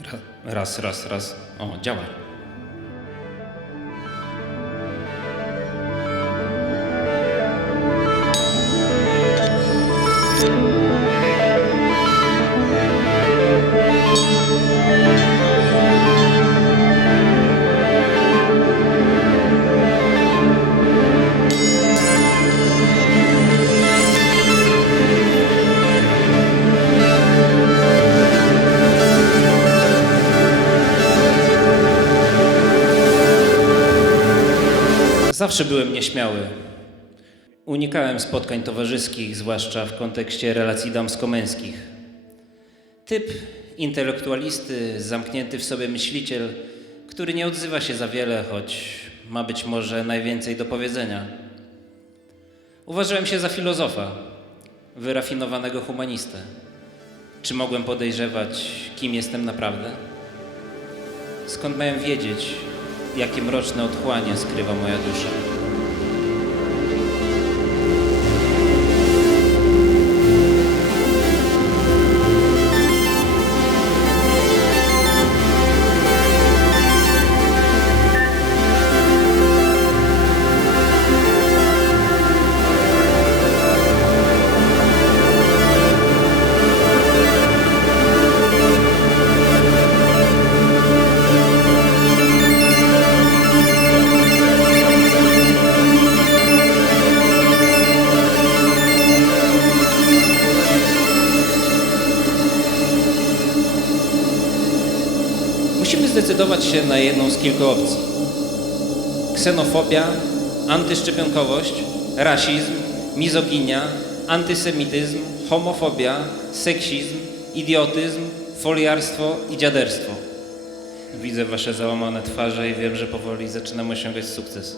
Ra- Raz, raz, raz. O, działa. Zawsze byłem nieśmiały. Unikałem spotkań towarzyskich, zwłaszcza w kontekście relacji damsko-męskich. Typ intelektualisty, zamknięty w sobie myśliciel, który nie odzywa się za wiele, choć ma być może najwięcej do powiedzenia. Uważałem się za filozofa, wyrafinowanego humanistę. Czy mogłem podejrzewać, kim jestem naprawdę? Skąd miałem wiedzieć, jakie mroczne otchłanie skrywa moja dusza? Musimy zdecydować się na jedną z kilku opcji. Ksenofobia, antyszczepionkowość, rasizm, mizoginia, antysemityzm, homofobia, seksizm, idiotyzm, foliarstwo i dziaderstwo. Widzę wasze załamane twarze i wiem, że powoli zaczynam osiągać sukces.